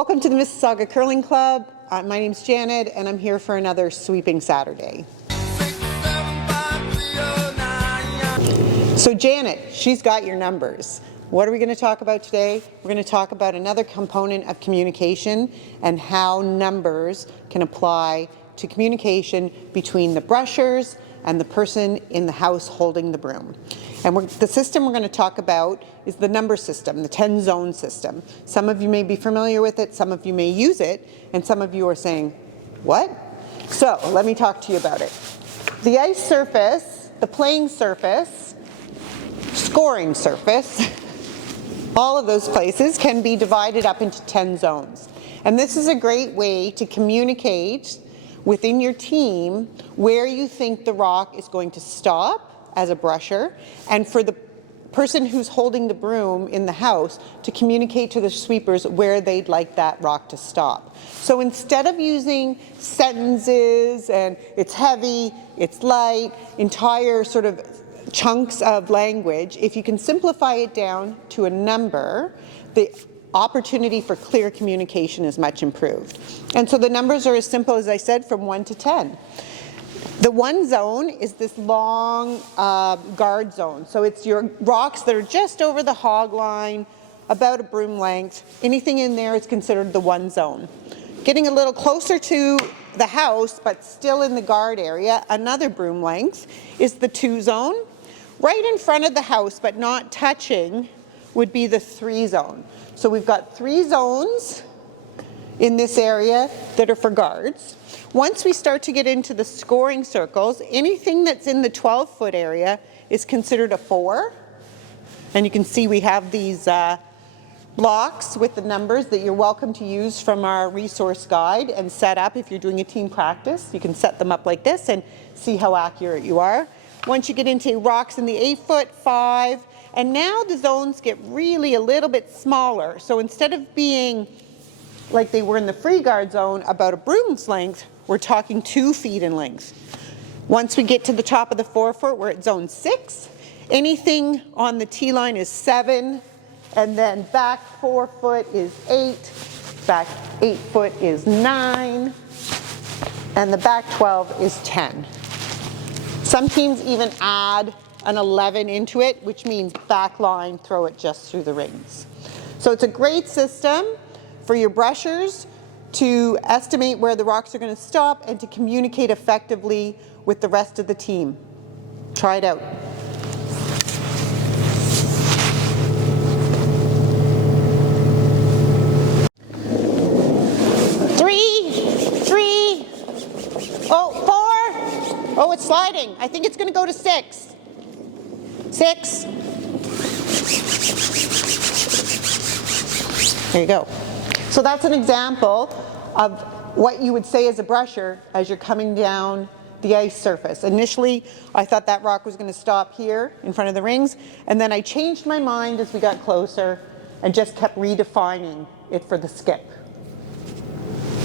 Welcome to the Mississauga Curling Club. My name's Janet and I'm here for another sweeping Saturday. So Janet, she's got your numbers. What are we going to talk about today? We're going to talk about another component of communication and how numbers can apply to communication between the brushers and the person in the house holding the broom. And the system we're going to talk about is the number system, the 10-zone system. Some of you may be familiar with it, some of you may use it, and some of you are saying, what? So let me talk to you about it. The ice surface, the playing surface, scoring surface, all of those places can be divided up into 10 zones. And this is a great way to communicate within your team where you think the rock is going to stop as a brusher, and for the person who's holding the broom in the house to communicate to the sweepers where they'd like that rock to stop. So instead of using sentences and it's heavy, it's light, entire sort of chunks of language, if you can simplify it down to a number, the opportunity for clear communication is much improved. And so the numbers are as simple as I said, from 1 to 10. The 1 zone is this long guard zone. So it's your rocks that are just over the hog line, about a broom length. Anything in there is considered the 1 zone. Getting a little closer to the house, but still in the guard area, another broom length, is the 2 zone. Right in front of the house, but not touching, would be the 3 zone. So we've got 3 zones in this area that are for guards. Once we start to get into the scoring circles, anything that's in the 12-foot area is considered a 4. And you can see we have these blocks with the numbers that you're welcome to use from our resource guide and set up if you're doing a team practice. You can set them up like this and see how accurate you are. Once you get into rocks in the 8-foot, 5, and now the zones get really a little bit smaller. So instead of being like they were in the free guard zone, about a broom's length, we're talking 2 feet in length. Once we get to the top of the 4-foot, we're at zone 6. Anything on the T-line is 7, and then back 4-foot is 8, back 8-foot is 9, and the back 12 is 10. Some teams even add an 11 into it, which means back line, throw it just through the rings. So it's a great system for your brushers to estimate where the rocks are going to stop and to communicate effectively with the rest of the team. Try it out. Three. Oh, 4. Oh, it's sliding. I think it's going to go to 6. 6. There you go. So that's an example of what you would say as a brusher as you're coming down the ice surface. Initially, I thought that rock was going to stop here in front of the rings, and then I changed my mind as we got closer and just kept redefining it for the skip.